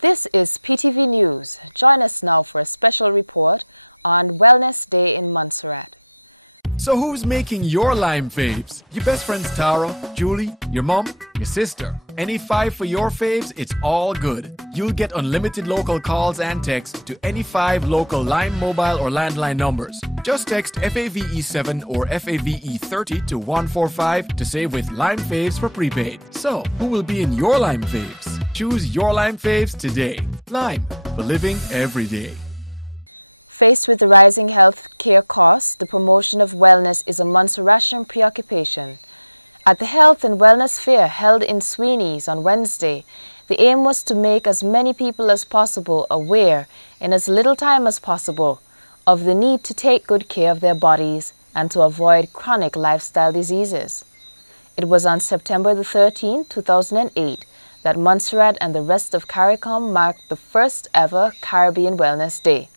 This is PTV News. Join us now for a special report on Wellness Day in Montserrat. So who's making your lime faves? Your best friends Tara, Julie, your mom, your sister. Any 5 for your faves, it's all good. You'll get unlimited local calls and texts to any 5 local Lime mobile or landline numbers. Just text FAVE7 or FAVE30 to 145 to save with Lime Faves for prepaid. So, who will be in your Lime Faves? Choose your Lime Faves today. Lime, for living every day. Faced with the rising health care costs, the promotion of wellness is a Montserratian preoccupation. At the Health and Wellness Fair held in Sweeney's on Wednesday, the aim was to make as many people as possible aware in as little time as possible of the need to take good care of their bodies and to avoid chronic lifestyle diseases. It was on September the 13th, 2008, that Montserrat and the rest of CARICOM marked the first ever Caribbean Wellness Day.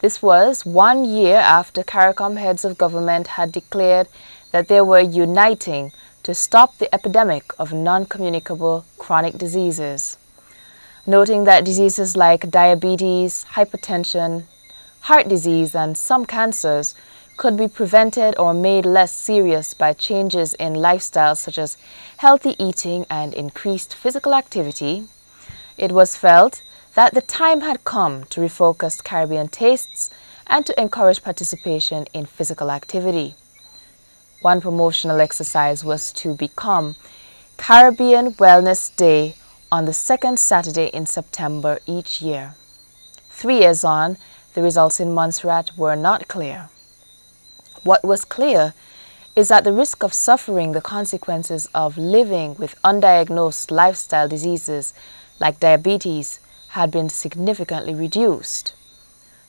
This was 1 year after CARICOM heads of government had declared that they were uniting to stop the epidemic of non-communicable chronic diseases, noting that diseases like diabetes, hypertension, heart disease, and some cancers could be prevented or made less serious by changes in lifestyles such as healthy eating and increased physical activity. It was felt that the time had come to refocus Caribbean tastes and to encourage participation in physical activity. One promotional exercise was to become Caribbean Wellness Day on the second Saturday in September each year. 3 years on, the results in Montserrat were not clear. What was clear is that the risk of suffering the consequences of living with undiagnosed lifestyle diseases like diabetes had been significantly reduced.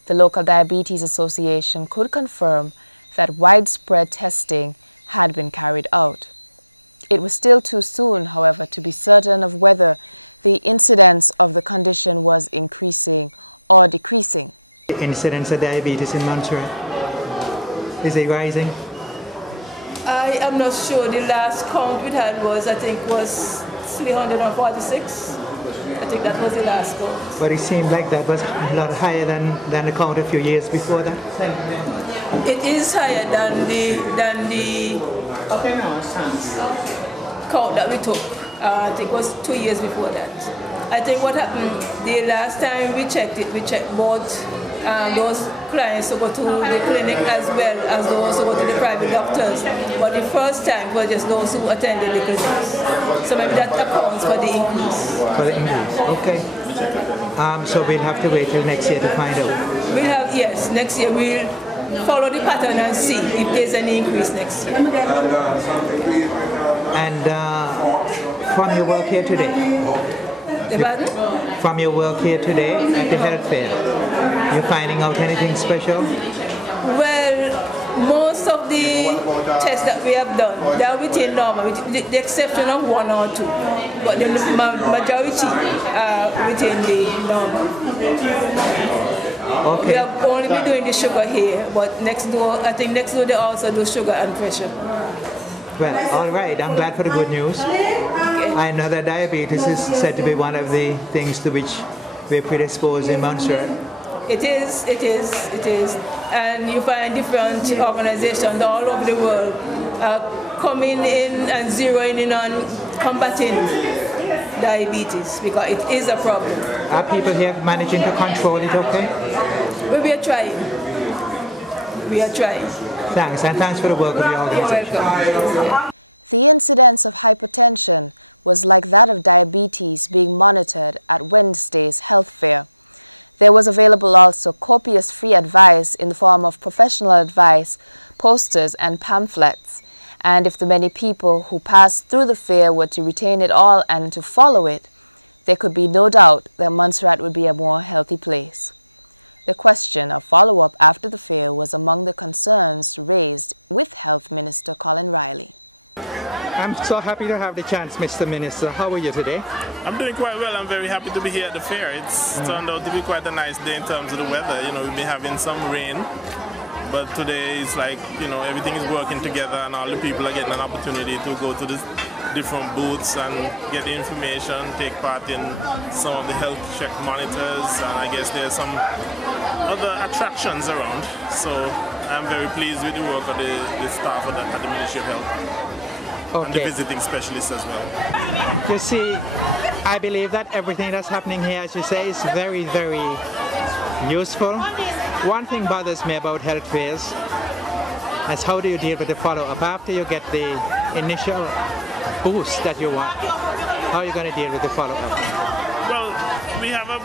The local Diabetes Association could confirm that widespread testing had been carried out. It was still too soon, however, to be certain of whether the incidence of the condition was increasing or decreasing. The incidence of diabetes in Montserrat, is it rising? I am not sure. The last count we had was, I think, was 346. I think that was the last count. But it seemed like that was a lot higher than the count a few years before that. It is higher than the count that we took. I think it was 2 years before that. I think what happened, the last time we checked it, we checked both those clients who go to the clinic as well as those who go to the private doctors. But the first time was just those who attended the clinics. So maybe that accounts for the increase. For the increase, okay. So we'll have to wait till next year to find out. Yes, next year we'll follow the pattern and see if there's any increase next year. And from your work here today? From your work here today at the health fair, you're finding out anything special? Well, most of the tests that we have done, they are within normal, with the exception of 1 or 2. But the majority are within the normal. Okay. We have only been doing the sugar here, but next door, I think next door they also do sugar and pressure. Well, all right. I'm glad for the good news. Okay. I know that diabetes is said to be one of the things to which we're predisposed in Montserrat. It is. And you find different organizations all over the world coming in and zeroing in on combating diabetes because it is a problem. Are people here managing to control it okay? We are trying. Thanks, and thanks for the work of your organization. You're welcome. The incidence of hypertension was like that of diabetes being monitored at Wednesday's health fair. There was available also copious free advice in the form of professional advice, posters and pamphlets. And if the many people who passed through the fair were to retain it all and to follow it, there could be no doubt that Montserrat would be a more healthy place. The question of follow-up after the fair was among the concerns raised with Health Minister Colin Riley. I'm so happy to have the chance, Mr. Minister. How are you today? I'm doing quite well. I'm very happy to be here at the fair. It's turned out to be quite a nice day in terms of the weather. You know, we've been having some rain, but today it's like, you know, everything is working together and all the people are getting an opportunity to go to the different booths and get the information, take part in some of the health check monitors, and I guess there's some other attractions around. So I'm very pleased with the work of the staff at the Ministry of Health. Okay. And the visiting specialists as well. You see, I believe that everything that's happening here, as you say, is very, very useful. One thing bothers me about health fairs is how do you deal with the follow-up after you get the initial boost that you want. How are you going to deal with the follow-up? Well, we have a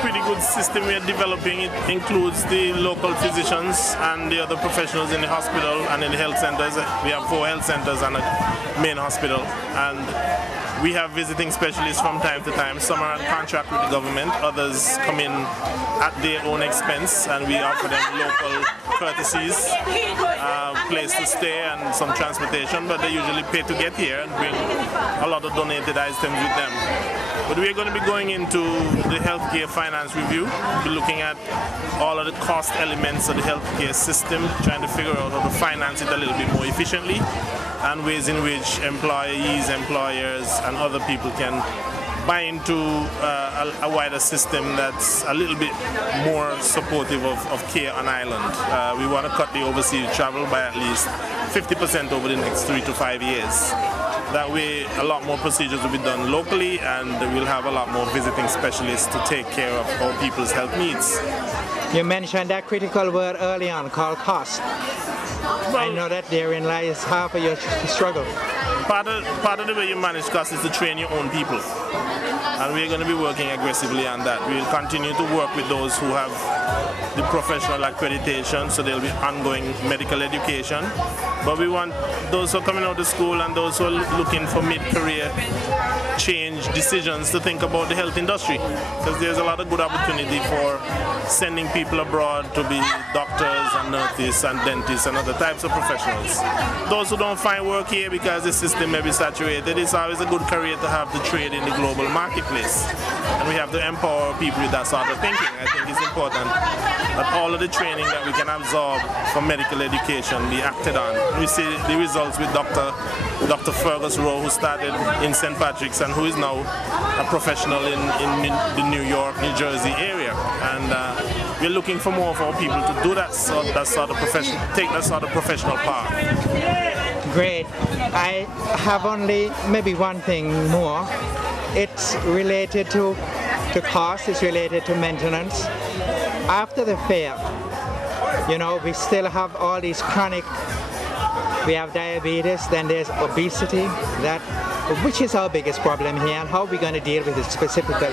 pretty good system we're developing. It includes the local physicians and the other professionals in the hospital and in the health centers. We have 4 health centers and a main hospital. And we have visiting specialists from time to time. Some are on contract with the government, others come in at their own expense, and we offer them local courtesies, place to stay and some transportation, but they usually pay to get here and bring a lot of donated items with them. But we're going to be going into the healthcare finance review. We'll be looking at all of the cost elements of the healthcare system, trying to figure out how to finance it a little bit more efficiently, and ways in which employees, employers, and other people can buy into a wider system that's a little bit more supportive of care on island. We want to cut the overseas travel by at least 50% over the next 3 to 5 years. That way, a lot more procedures will be done locally, and we'll have a lot more visiting specialists to take care of our people's health needs. You mentioned that critical word early on called cost. Well, I know that therein lies half of your struggle. Part of the way you manage costs is to train your own people. And we're going to be working aggressively on that. We'll continue to work with those who have the professional accreditation, so there'll be ongoing medical education. But we want those who are coming out of school and those who are looking for mid-career change decisions to think about the health industry, because there's a lot of good opportunity for sending people abroad to be doctors and nurses and dentists and other types of professionals. Those who don't find work here because the system may be saturated, it's always a good career to have to trade in the global marketplace. And we have to empower people with that sort of thinking. I think it's important that all of the training that we can absorb from medical education be acted on. We see the results with Dr. Fergus Rowe, who started in St. Patrick's and who is now a professional in the New York, New Jersey area. And we're looking for more of our people to do that sort of profession, take that sort of professional path. Great. I have only maybe one thing more. It's related to cost, it's related to maintenance. After the fair, you know, we still have all these chronic, we have diabetes, then there's obesity, which is our biggest problem here, and how are we going to deal with it specifically?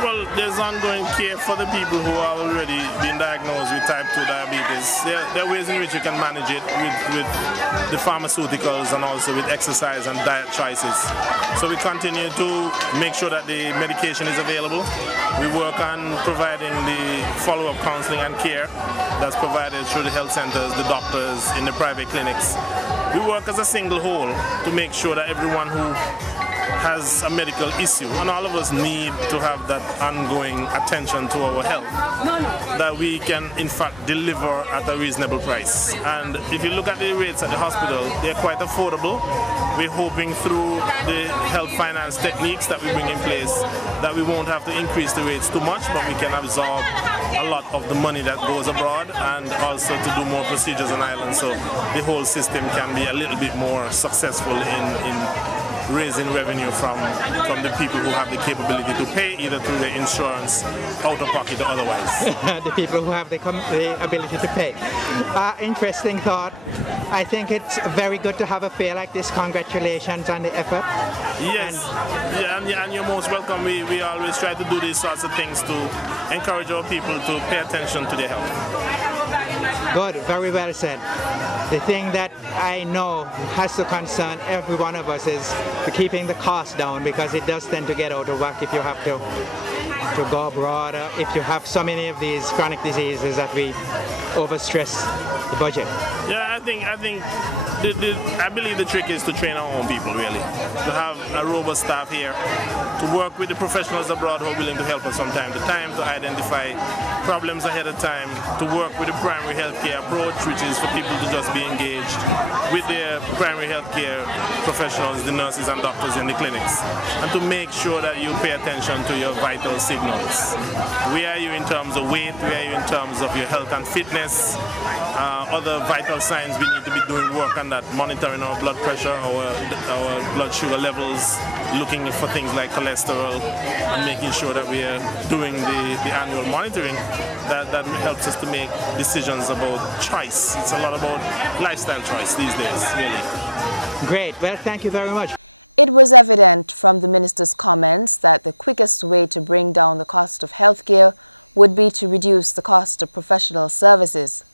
Well, there's ongoing care for the people who are already been diagnosed with type 2 diabetes. There are ways in which you can manage it with the pharmaceuticals and also with exercise and diet choices. So we continue to make sure that the medication is available. We work on providing the follow-up counseling and care that's provided through the health centers, the doctors, in the private clinics. We work as a single whole to make sure that everyone who has a medical issue, and all of us need to have that ongoing attention to our health, that we can in fact deliver at a reasonable price. And if you look at the rates at the hospital, they're quite affordable. We're hoping through the health finance techniques that we bring in place that we won't have to increase the rates too much, but we can absorb a lot of the money that goes abroad, and also to do more procedures on island, so the whole system can be a little bit more successful in raising revenue from the people who have the capability to pay, either through their insurance, out of pocket or otherwise. The people who have the ability to pay. Interesting thought. I think it's very good to have a fair like this. Congratulations on the effort. Yes, and you're most welcome. We always try to do these sorts of things to encourage our people to pay attention to their health. Good, very well said. The thing that I know has to concern every one of us is keeping the cost down, because it does tend to get out of whack if you have to go abroad, if you have so many of these chronic diseases that we overstress the budget. Yeah, I believe the trick is to train our own people, really. To have a robust staff here, to work with the professionals abroad who are willing to help us from time to time, to identify problems ahead of time, to work with the primary healthcare approach, which is for people to just be engaged, with their primary health care professionals, the nurses and doctors in the clinics, and to make sure that you pay attention to your vital signals. Where are you in terms of weight? Where are you in terms of your health and fitness? Other vital signs, we need to be doing work on that, monitoring our blood pressure, our blood sugar levels, looking for things like cholesterol, and making sure that we are doing the annual monitoring that helps us to make decisions about choice. It's a lot about lifestyle choice these days, really. Great. Well, thank you very much. It was evident from the minister's comments that the quickest way to bring down the cost of healthcare would be to reduce the cost of professional services.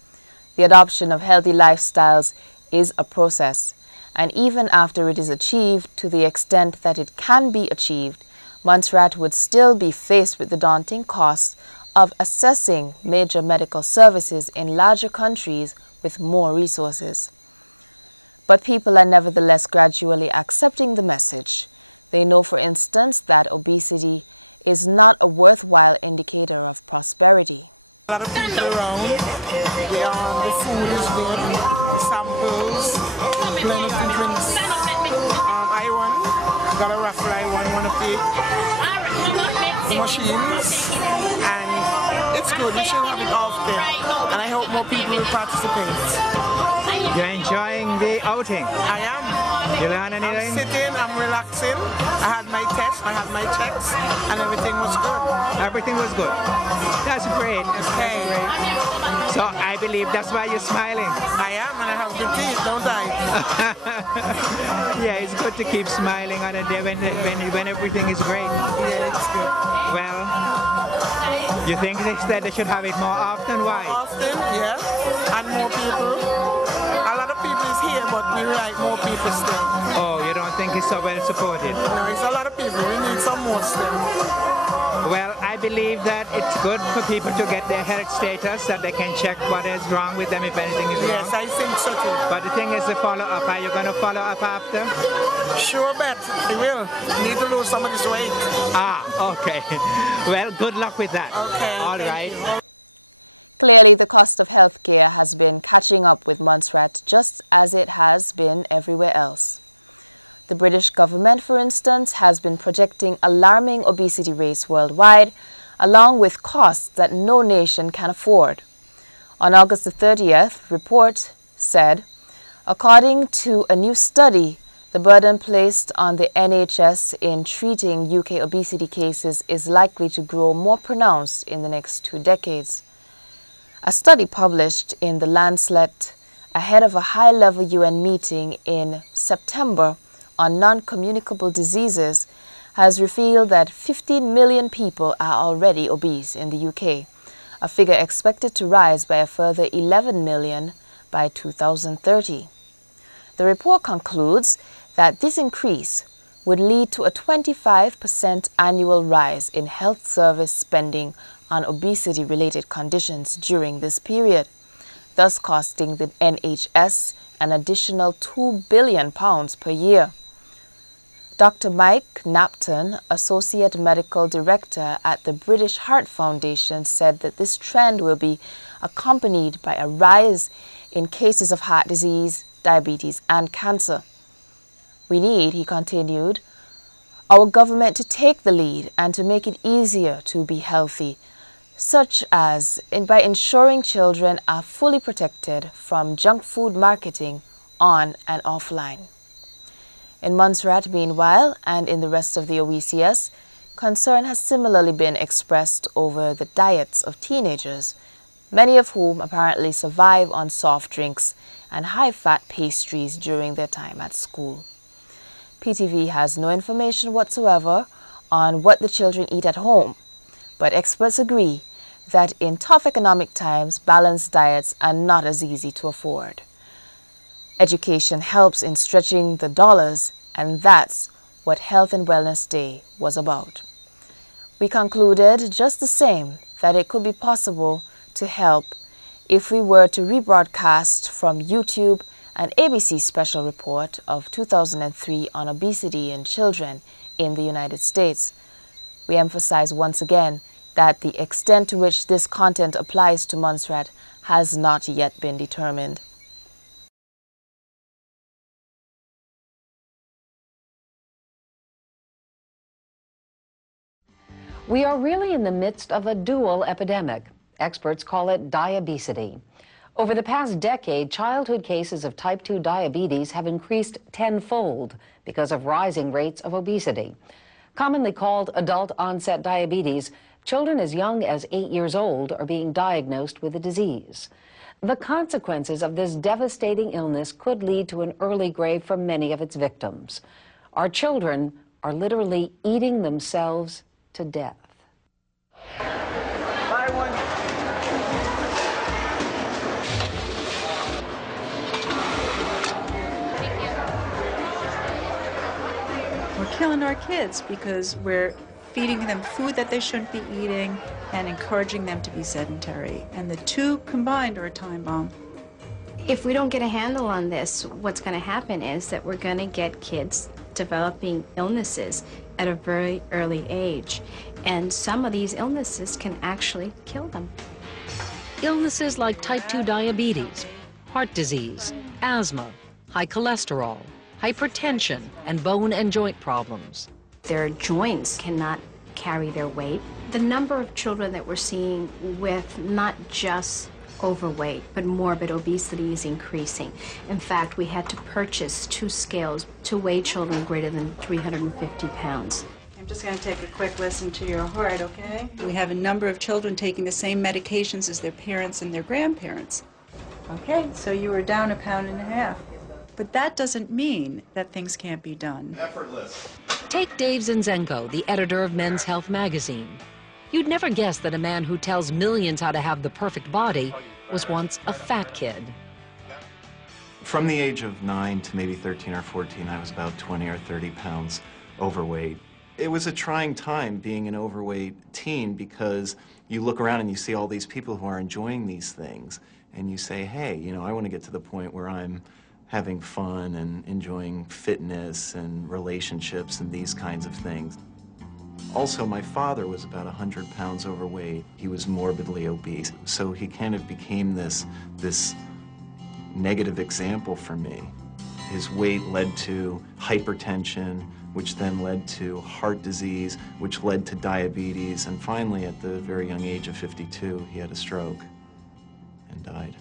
The adoption of healthy lifestyles is a process, and even after it is achieved to the extent that it can be achieved, Montserrat would still be faced with the daunting cost of assessing major medical services in larger countries with more resources. But people are nevertheless gradually accepting the message. They know, for instance, that obesity is not a worthwhile indicator of prosperity. A lot of people around, the food is good, the samples, plenty of the drinks. I got a raffle, I won one of the machines, and it's good, we should have it often, and I hope more people will participate. You're enjoying the outing? I am. You learn anything? I'm sitting, I'm relaxing, I had my test, I had my checks, and everything was good. Everything was good. That's great. That's great. So I believe that's why you're smiling. I am, and I have good teeth, don't I? Yeah, it's good to keep smiling on a day when everything is great. Yeah, it's good. Well, you think they should have it more often? Why? More often, yeah, and more people. A lot of people is here, but we like more people still. Oh, you don't think it's so well supported? No, it's a lot of people. We need some more still. Well, I believe that it's good for people to get their health status, that they can check what is wrong with them if anything is wrong. Yes, I think so too. But the thing is the follow-up. Are you going to follow up after? Sure bet, we will. Need to lose some of this weight. Ah, okay. Well, good luck with that. Okay. All right. Clearly, the cost of healthcare has been catching up with Montserrat just as it has been everywhere else. The British government, for instance, has been projecting alarming obesity rates worldwide, along with costs that no nation can afford. On August the 30th, report said, according to a new study, the burden placed on the NHS in treating UK obesity cases is likely to grow more pronounced in the next 2 decades. A study published in The Lancet ahead of a high-level UN meeting in September on non-communicable diseases has revealed that 15 million people are already obese in the UK, a figure expected to rise by a further 11 million by 2030. The report concludes that this increase would lead to a 25% annual rise in health service spending on obesity-related conditions during this period, thus costing the NHS an additional £2 billion per year. Dr. Mike Napton, Associate Medical Director at the British Heart Foundation, said that this trend will be accompanied by a rise in cases of heart disease, diabetes and cancer. We need, he continued, our government to take the lead and to make it easier to be healthy, such as by ensuring children are fully protected from junk food marketing on and offline. In Montserrat, meanwhile, and in the rest of the OECS, concern has similarly been expressed over the diets of teenagers, many of whom apparently survive on soft drinks and high-fat pastries during their time at school. PTV has no information whatsoever on what the children eat at home, but experts agree that in tough economic times, balanced diets are not as easy to afford. Education helps in stretching the dollars, and that's what Health and Wellness Day was about. We concluded just the same that it could be possible to help if we were to rebroadcast from YouTube an ABC special report of 2003 on obesity in children in the United States. We emphasize once again that the extent to which this content applies to Montserrat has not yet been determined. We are really in the midst of a dual epidemic. Experts call it diabesity. Over the past decade, childhood cases of type 2 diabetes have increased tenfold because of rising rates of obesity. Commonly called adult-onset diabetes, children as young as 8 years old are being diagnosed with the disease. The consequences of this devastating illness could lead to an early grave for many of its victims. Our children are literally eating themselves to death. We're killing our kids because we're feeding them food that they shouldn't be eating and encouraging them to be sedentary. And the two combined are a time bomb. If we don't get a handle on this, what's going to happen is that we're going to get kids developing illnesses at a very early age. And some of these illnesses can actually kill them. Illnesses like type 2 diabetes, heart disease, asthma, high cholesterol, hypertension, and bone and joint problems. Their joints cannot carry their weight. The number of children that we're seeing with not just overweight, but morbid obesity is increasing. In fact, we had to purchase 2 scales to weigh children greater than 350 pounds. I'm just going to take a quick listen to your heart, okay? We have a number of children taking the same medications as their parents and their grandparents. Okay, so you were down 1.5 pounds. But that doesn't mean that things can't be done. Effortless. Take Dave Zinzenko, the editor of Men's Health magazine. You'd never guess that a man who tells millions how to have the perfect body was once a fat kid. From the age of 9 to maybe 13 or 14, I was about 20 or 30 pounds overweight. It was a trying time being an overweight teen because you look around and you see all these people who are enjoying these things and you say, hey, you know, I want to get to the point where I'm having fun and enjoying fitness and relationships and these kinds of things. Also, my father was about 100 pounds overweight. He was morbidly obese, so he kind of became this negative example for me. His weight led to hypertension, which then led to heart disease, which led to diabetes, and finally, at the very young age of 52, he had a stroke and died.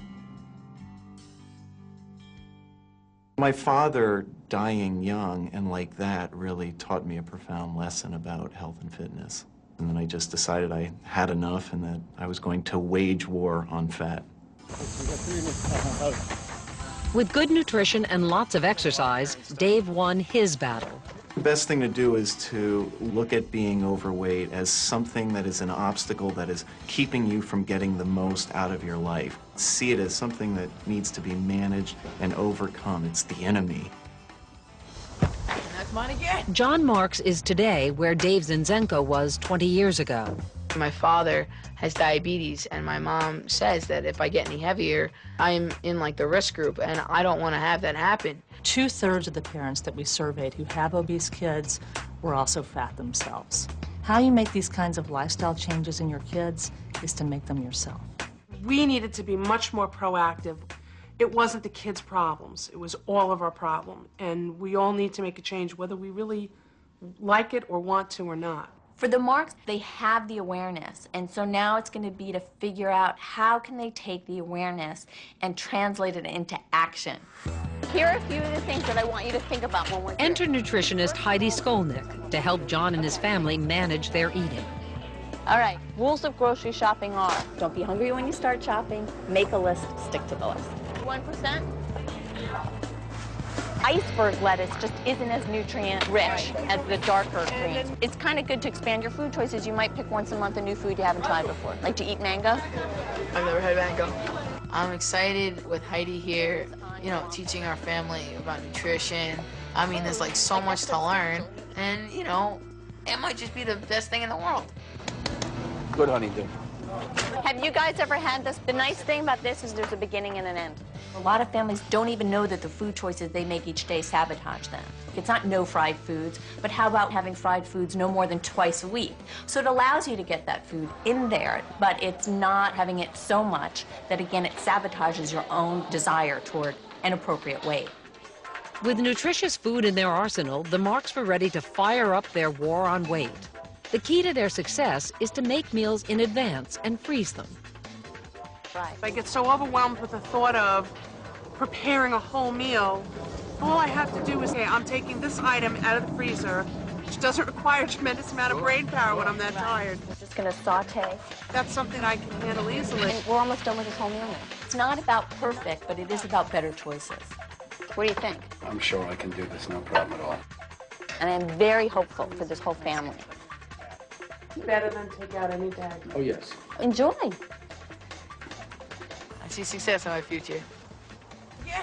My father dying young and like that really taught me a profound lesson about health and fitness. And then I just decided I had enough and that I was going to wage war on fat. With good nutrition and lots of exercise, Dave won his battle. The best thing to do is to look at being overweight as something that is an obstacle that is keeping you from getting the most out of your life. See it as something that needs to be managed and overcome. It's the enemy. That's mine again. John Marks is today where Dave Zinzenko was 20 years ago. My father has diabetes, and my mom says that if I get any heavier, I'm in like the risk group, and I don't want to have that happen. 2/3 of the parents that we surveyed who have obese kids were also fat themselves. How you make these kinds of lifestyle changes in your kids is to make them yourself. We needed to be much more proactive. It wasn't the kids' problems, it was all of our problem, and we all need to make a change whether we really like it or want to or not. For the Marks, they have the awareness, and so now it's going to be to figure out how can they take the awareness and translate it into action. Here are a few of the things that I want you to think about when we're here. Enter nutritionist Heidi Skolnick to help John and his family manage their eating. All right, rules of grocery shopping are: don't be hungry when you start shopping, make a list, stick to the list. 1%. Iceberg lettuce just isn't as nutrient-rich as the darker greens. It's kind of good to expand your food choices. You might pick once a month a new food you haven't tried before. Like to eat mango? I've never had mango. I'm excited with Heidi here, you know, teaching our family about nutrition. I mean, there's like so much to learn, and you know, it might just be the best thing in the world. Good honeydew. Have you guys ever had this? The nice thing about this is there's a beginning and an end. A lot of families don't even know that the food choices they make each day sabotage them. It's not no fried foods, but how about having fried foods no more than twice a week? So it allows you to get that food in there, but it's not having it so much that, again, it sabotages your own desire toward an appropriate weight. With nutritious food in their arsenal, the Marks were ready to fire up their war on weight. The key to their success is to make meals in advance and freeze them. I get so overwhelmed with the thought of preparing a whole meal. All I have to do is say, I'm taking this item out of the freezer, which doesn't require a tremendous amount of brain power when I'm that tired. We're just going to saute. That's something I can handle easily. And we're almost done with this whole meal now. It's not about perfect, but it is about better choices. What do you think? I'm sure I can do this, no problem at all. And I'm very hopeful for this whole family. Better than take out any day. Oh, yes. Enjoy. I see success in my future.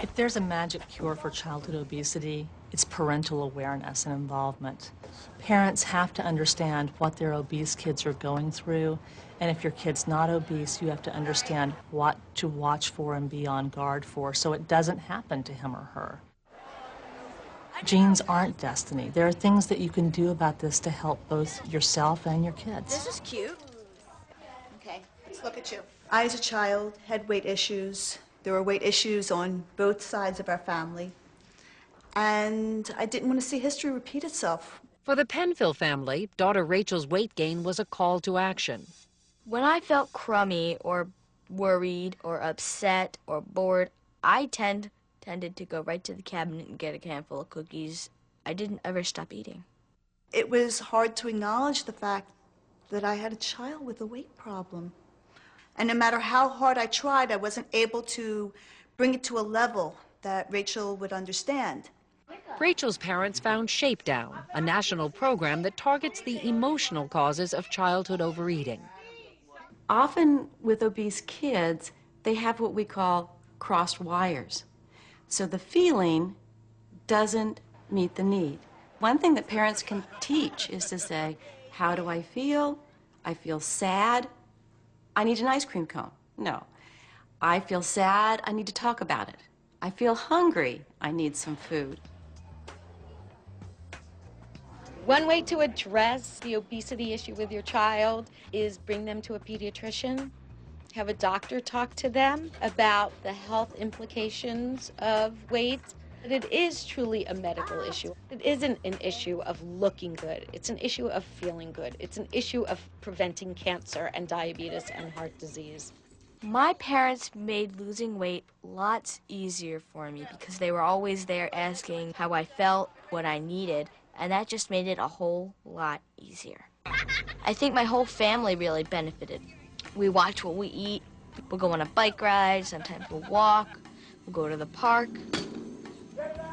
If there's a magic cure for childhood obesity, it's parental awareness and involvement. Parents have to understand what their obese kids are going through, and if your kid's not obese, you have to understand what to watch for and be on guard for so it doesn't happen to him or her. Genes aren't destiny. There are things that you can do about this to help both yourself and your kids. This is cute. Okay, let's look at you. I, as a child, had weight issues. There were weight issues on both sides of our family. And I didn't want to see history repeat itself. For the Penfield family, daughter Rachel's weight gain was a call to action. When I felt crummy or worried or upset or bored, I tended to go right to the cabinet and get a handful of cookies. I didn't ever stop eating. It was hard to acknowledge the fact that I had a child with a weight problem. And no matter how hard I tried, I wasn't able to bring it to a level that Rachel would understand. Rachel's parents found Shape Down, a national program that targets the emotional causes of childhood overeating. Often with obese kids, they have what we call crossed wires. So the feeling doesn't meet the need. One thing that parents can teach is to say, how do I feel? I feel sad. I need an ice cream cone. No. I feel sad. I need to talk about it. I feel hungry. I need some food. One way to address the obesity issue with your child is bring them to a pediatrician. Have a doctor talk to them about the health implications of weight. But it is truly a medical issue. It isn't an issue of looking good. It's an issue of feeling good. It's an issue of preventing cancer and diabetes and heart disease. My parents made losing weight lots easier for me because they were always there asking how I felt, what I needed, and that just made it a whole lot easier. I think my whole family really benefited. We watch what we eat. We'll go on a bike ride. Sometimes we'll walk. We'll go to the park.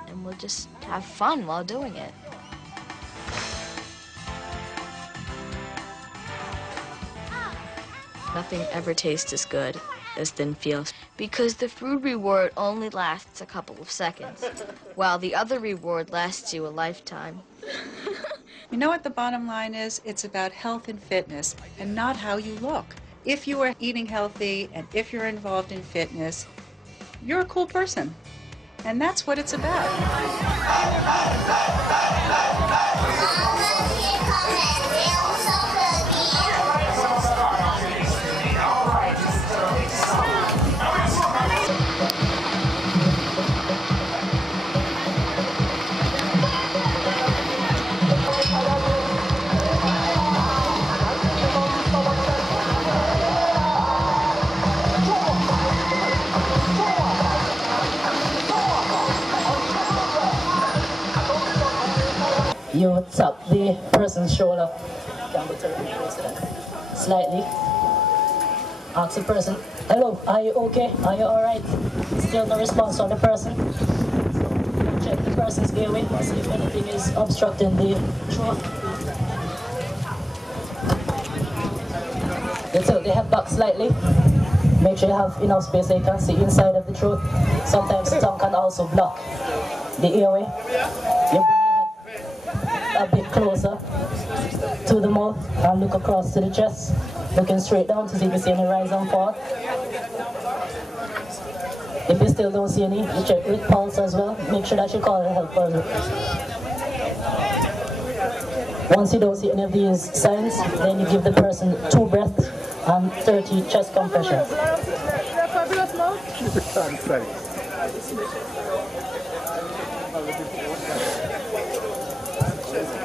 And we'll just have fun while doing it. Nothing ever tastes as good as Thin Feels because the food reward only lasts a couple of seconds, while the other reward lasts you a lifetime. You know what the bottom line is? It's about health and fitness and not how you look. If you are eating healthy and if you're involved in fitness, you're a cool person. And that's what it's about. You tap the person's shoulder slightly. Ask the person, hello, are you okay? Are you alright? Still no response from the person. Check the person's airway, see if anything is obstructing the throat. You tilt the head back slightly. Make sure you have enough space so you can see inside of the throat. Sometimes the tongue can also block the airway. You a bit closer to the mouth and look across to the chest, looking straight down to see if you see any rise and fall. If you still don't see any, you check with pulse as well. Make sure that you call the help person. Once you don't see any of these signs, then you give the person 2 breaths and 30 chest compressions.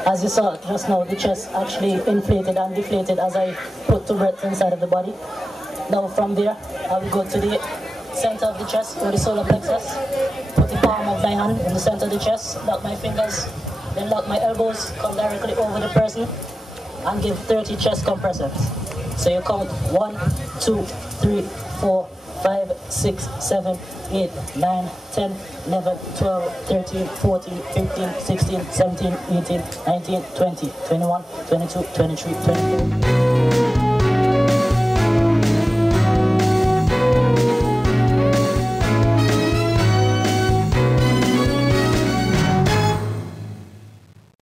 As you saw just now, the chest actually inflated and deflated as I put 2 breaths inside of the body. Now from there, I will go to the center of the chest, where the solar plexus. Put the palm of my hand in the center of the chest, lock my fingers, then lock my elbows, come directly over the person, and give 30 chest compressions. So you count 1, 2, 3, 4, 5, 6, 7, 8, 9, 10, 11, 12, 13, 14, 15, 16, 17, 18, 19, 20, 21, 22, 23, 24.